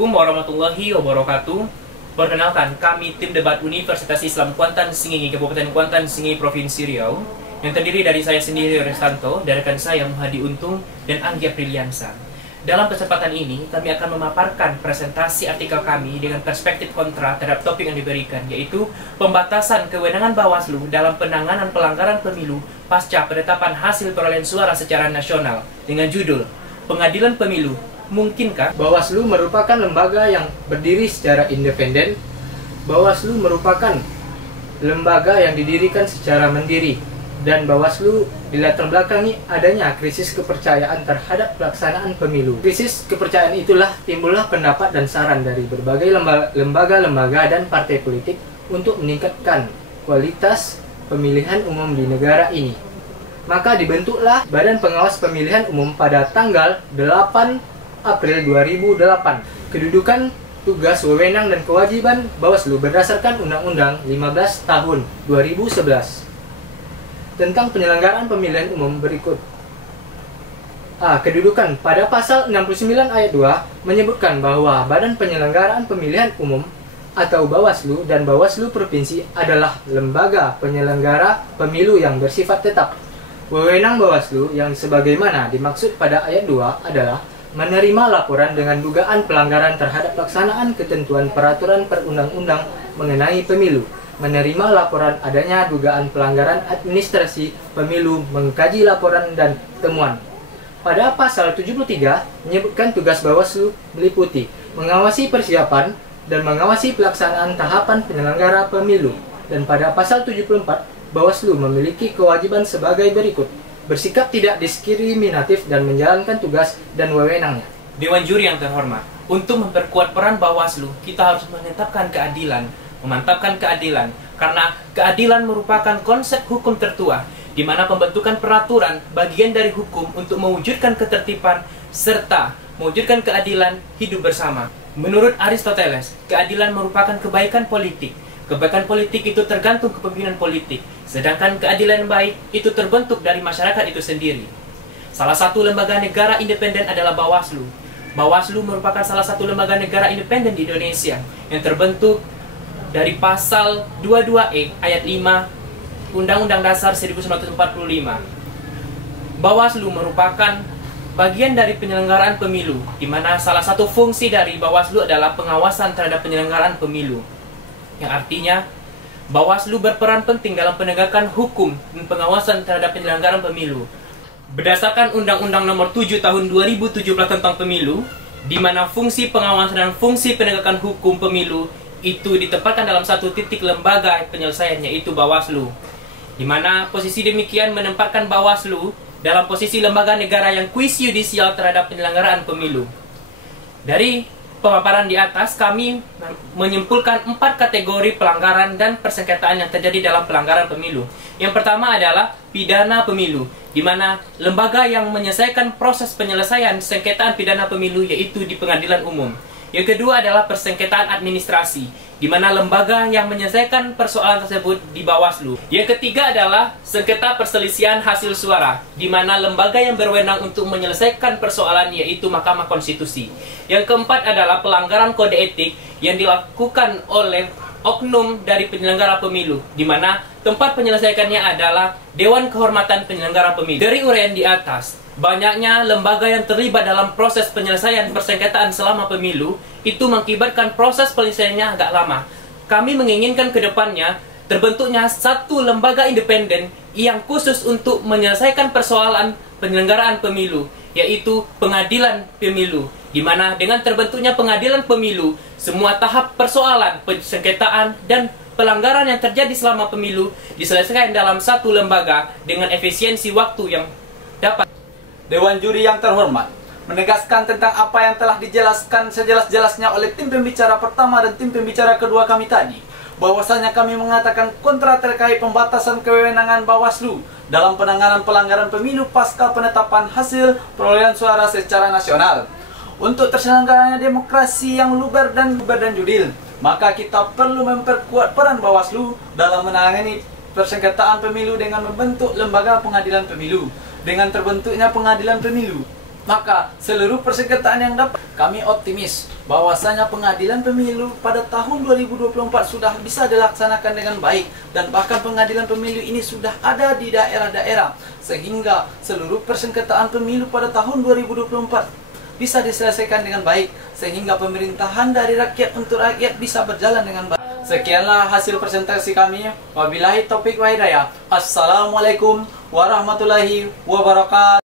Assalamualaikum warahmatullahi wabarakatuh. Perkenalkan, kami tim debat Universitas Islam Kuantan Singingi, Kabupaten Kuantan Singingi, Provinsi Riau, yang terdiri dari saya sendiri, Restanto, dan rekan saya Muhadi Untung dan Anggi Apriliansa. Dalam kesempatan ini, kami akan memaparkan presentasi artikel kami dengan perspektif kontra terhadap topik yang diberikan, yaitu pembatasan kewenangan Bawaslu dalam penanganan pelanggaran pemilu pasca penetapan hasil perolehan suara secara nasional, dengan judul Pengadilan Pemilu, Mungkinkah? Bawaslu merupakan lembaga yang berdiri secara independen. Bawaslu merupakan lembaga yang didirikan secara mandiri, dan Bawaslu dilatar belakangi adanya krisis kepercayaan terhadap pelaksanaan pemilu. Krisis kepercayaan itulah timbullah pendapat dan saran dari berbagai lembaga-lembaga dan partai politik untuk meningkatkan kualitas pemilihan umum di negara ini. Maka dibentuklah Badan Pengawas Pemilihan Umum pada tanggal 8 April 2008. Kedudukan, tugas, wewenang, dan kewajiban Bawaslu berdasarkan Undang-Undang 15 tahun 2011 tentang penyelenggaraan pemilihan umum berikut. Kedudukan pada pasal 69 ayat 2 menyebutkan bahwa Badan Penyelenggaraan Pemilihan Umum atau Bawaslu dan Bawaslu Provinsi adalah lembaga penyelenggara pemilu yang bersifat tetap. Wewenang Bawaslu yang sebagaimana dimaksud pada ayat 2 adalah menerima laporan dengan dugaan pelanggaran terhadap pelaksanaan ketentuan peraturan perundang-undang mengenai pemilu, menerima laporan adanya dugaan pelanggaran administrasi pemilu, mengkaji laporan dan temuan. Pada pasal 73 menyebutkan tugas Bawaslu meliputi mengawasi persiapan dan mengawasi pelaksanaan tahapan penyelenggara pemilu, dan pada pasal 74 Bawaslu memiliki kewajiban sebagai berikut: bersikap tidak diskriminatif dan menjalankan tugas dan wewenangnya. Dewan Juri yang terhormat, untuk memperkuat peran Bawaslu, kita harus menetapkan keadilan, memantapkan keadilan, karena keadilan merupakan konsep hukum tertua, di mana pembentukan peraturan bagian dari hukum untuk mewujudkan ketertiban serta mewujudkan keadilan hidup bersama. Menurut Aristoteles, keadilan merupakan kebaikan politik. Kebaikan politik itu tergantung kepemimpinan politik, sedangkan keadilan yang baik itu terbentuk dari masyarakat itu sendiri. Salah satu lembaga negara independen adalah Bawaslu. Bawaslu merupakan salah satu lembaga negara independen di Indonesia yang terbentuk dari pasal 22E ayat 5 Undang-Undang Dasar 1945. Bawaslu merupakan bagian dari penyelenggaraan pemilu, di mana salah satu fungsi dari Bawaslu adalah pengawasan terhadap penyelenggaraan pemilu, yang artinya Bawaslu berperan penting dalam penegakan hukum dan pengawasan terhadap penyelenggaraan pemilu. Berdasarkan Undang-Undang Nomor 7 Tahun 2017 tentang Pemilu, di mana fungsi pengawasan dan fungsi penegakan hukum pemilu itu ditempatkan dalam satu titik lembaga penyelesaian, yaitu Bawaslu. Di mana posisi demikian menempatkan Bawaslu dalam posisi lembaga negara yang kuis yudisial terhadap penyelenggaraan pemilu. Dari pemaparan di atas, kami menyimpulkan 4 kategori pelanggaran dan persengketaan yang terjadi dalam pelanggaran pemilu. Yang pertama adalah pidana pemilu, di mana lembaga yang menyelesaikan proses penyelesaian sengketaan pidana pemilu yaitu di pengadilan umum. Yang kedua adalah persengketaan administrasi, di mana lembaga yang menyelesaikan persoalan tersebut di Bawaslu. Yang ketiga adalah sengketa perselisihan hasil suara, di mana lembaga yang berwenang untuk menyelesaikan persoalan yaitu Mahkamah Konstitusi. Yang keempat adalah pelanggaran kode etik yang dilakukan oleh oknum dari penyelenggara pemilu, di mana tempat penyelesaiannya adalah Dewan Kehormatan Penyelenggara Pemilu. Dari uraian di atas, banyaknya lembaga yang terlibat dalam proses penyelesaian persengketaan selama pemilu itu mengakibatkan proses penyelesaiannya agak lama. Kami menginginkan ke depannya terbentuknya satu lembaga independen yang khusus untuk menyelesaikan persoalan penyelenggaraan pemilu, yaitu Pengadilan Pemilu, di mana dengan terbentuknya Pengadilan Pemilu, semua tahap persoalan persengketaan dan pelanggaran yang terjadi selama pemilu diselesaikan dalam satu lembaga dengan efisiensi waktu yang dapat. Dewan Juri yang terhormat, menegaskan tentang apa yang telah dijelaskan sejelas-jelasnya oleh tim pembicara pertama dan tim pembicara kedua kami tadi, bahwasanya kami mengatakan kontra terkait pembatasan kewenangan Bawaslu dalam penanganan pelanggaran pemilu pasca penetapan hasil perolehan suara secara nasional. Untuk terselenggaranya demokrasi yang luber dan jurdil, maka kita perlu memperkuat peran Bawaslu dalam menangani persengketaan pemilu dengan membentuk lembaga pengadilan pemilu. Dengan terbentuknya pengadilan pemilu, Maka seluruh persengketaan yang dapat, kami optimis bahwasanya pengadilan pemilu pada tahun 2024 sudah bisa dilaksanakan dengan baik, dan bahkan pengadilan pemilu ini sudah ada di daerah-daerah, sehingga seluruh persengketaan pemilu pada tahun 2024 bisa diselesaikan dengan baik, sehingga pemerintahan dari rakyat untuk rakyat bisa berjalan dengan baik. Sekianlah hasil presentasi kami. Wabillahi taufik wa hidayah. Assalamualaikum warahmatullahi wabarakatuh.